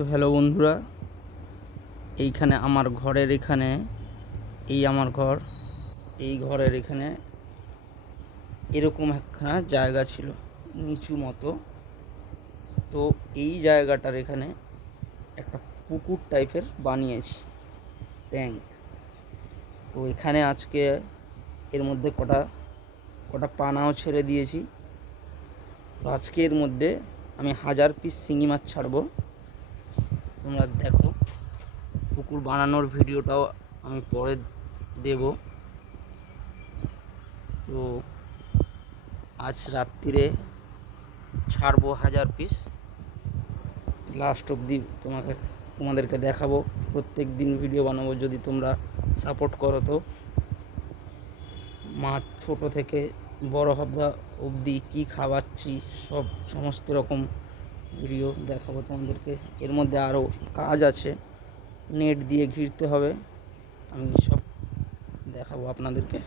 তো হ্যালো বন্ধুরা, এইখানে আমার ঘরের এখানে এই আমার ঘর, এই ঘরের এখানে এরকম একখানা জায়গা ছিল নিচু মতো। তো এই জায়গাটার এখানে একটা পুকুর টাইপের বানিয়েছি, ট্যাঙ্ক। তো এখানে আজকে এর মধ্যে কটা কটা পানাও ছেড়ে দিয়েছি। তো আজকে এর মধ্যে আমি 1000 পিস শিঙি মাছ ছাড়বো। তোমরা দেখো, পুকুর বানানোর ভিডিওটাও আমি পরে দেব। তো আজ রাত্রিরে ছাড়বো 1000 পিস, লাস্ট অবধি তোমাদেরকে দেখাবো। প্রত্যেক দিন ভিডিও বানাবো যদি তোমরা সাপোর্ট করো। তো মাছ ছোট থেকে বড় হওয়া অবধি কী খাওয়াচ্ছি সমস্ত রকম ভিডিও দেখাবো তোমাদেরকে। এর মধ্যে আরও কাজ আছে, নেট দিয়ে ঘিরতে হবে, আমি সব দেখাবো আপনাদেরকে।